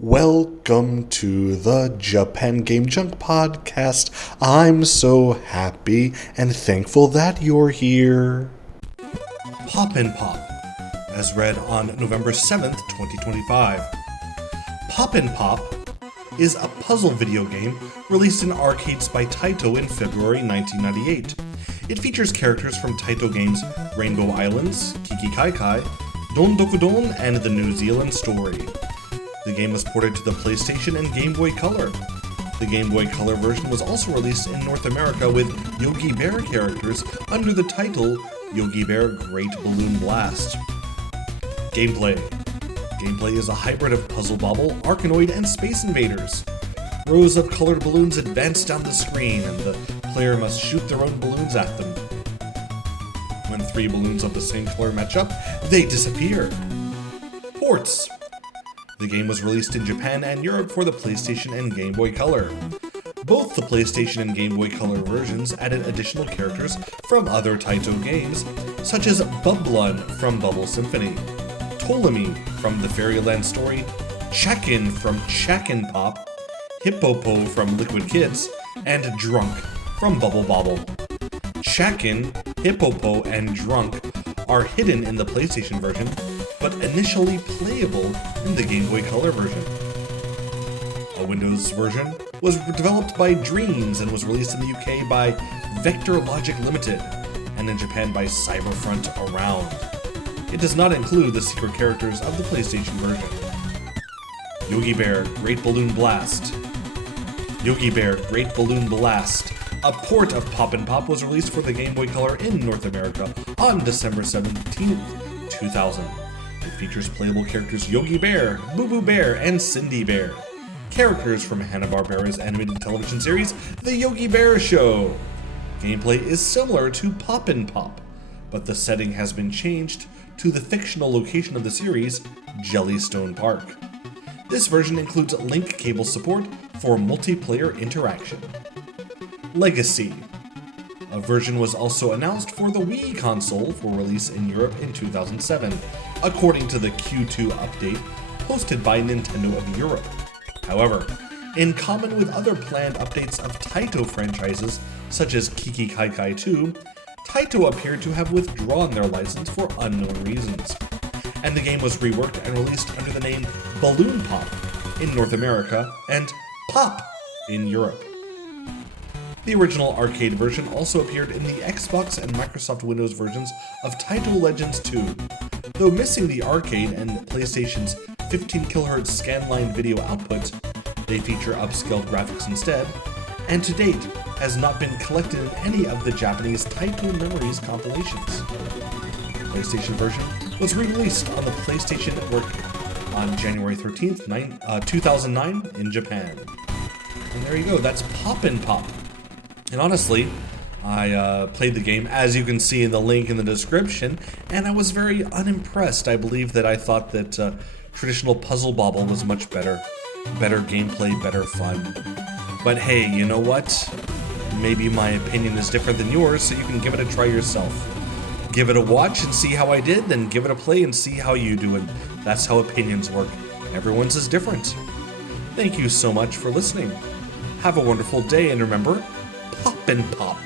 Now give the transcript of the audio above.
Welcome to the Japan Game Junk podcast. I'm so happy and thankful that you're here. Poppin' Pop, as read on November 7th, 2025. Poppin' Pop is a puzzle video game released in arcades by Taito in February 1998. It features characters from Taito games Rainbow Islands, Kiki Kai Kai, Don Dokudon, and The New Zealand Story. The game was ported to the PlayStation and Game Boy Color. The Game Boy Color version was also released in North America with Yogi Bear characters under the title Yogi Bear Great Balloon Blast. Gameplay. Gameplay is a hybrid of Puzzle Bobble, Arkanoid, and Space Invaders. Rows of colored balloons advance down the screen, and the player must shoot their own balloons at them. When three balloons of the same color match up, they disappear. Ports. The game was released in Japan and Europe for the PlayStation and Game Boy Color. Both the PlayStation and Game Boy Color versions added additional characters from other Taito games, such as Bublun from Bubble Symphony, Ptolemy from the Fairyland Story, Chakin from Chakin Pop, Hippopo from Liquid Kids, and Drunk from Bubble Bobble. Chakin, Hippopo, and Drunk are hidden in the PlayStation version, but initially playable in the Game Boy Color version. A Windows version was developed by Dreams and was released in the UK by Vector Logic Limited, and in Japan by Cyberfront Around. It does not include the secret characters of the PlayStation version. Yogi Bear Great Balloon Blast. Yogi Bear Great Balloon Blast, a port of Poppin' Pop, was released for the Game Boy Color in North America on December 17th, 2000. It features playable characters Yogi Bear, Boo Boo Bear, and Cindy Bear. Characters from Hanna-Barbera's animated television series, The Yogi Bear Show. Gameplay is similar to Poppin' Pop, but the setting has been changed to the fictional location of the series, Jellystone Park. This version includes link cable support for multiplayer interaction. Legacy. A version was also announced for the Wii console for release in Europe in 2007, according to the Q2 update posted by Nintendo of Europe. However, in common with other planned updates of Taito franchises such as Kiki Kai Kai 2, Taito appeared to have withdrawn their license for unknown reasons, and the game was reworked and released under the name Balloon Pop in North America and Pop in Europe. The original arcade version also appeared in the Xbox and Microsoft Windows versions of Taito Legends 2. Though missing the arcade and PlayStation's 15 kHz scanline video output, they feature upscaled graphics instead, and to date has not been collected in any of the Japanese Taito Memories compilations. The PlayStation version was re-released on the PlayStation Network on January 13th, 2009 in Japan. And there you go, that's Poppin' Pop. And honestly, I played the game, as you can see in the link in the description, and I was very unimpressed. I believe that I thought that traditional Puzzle Bobble was much better. Better gameplay, better fun. But hey, you know what? Maybe my opinion is different than yours, so you can give it a try yourself. Give it a watch and see how I did, then give it a play and see how you do it. That's how opinions work. Everyone's is different. Thank you so much for listening. Have a wonderful day, and remember, Poppin' Pop.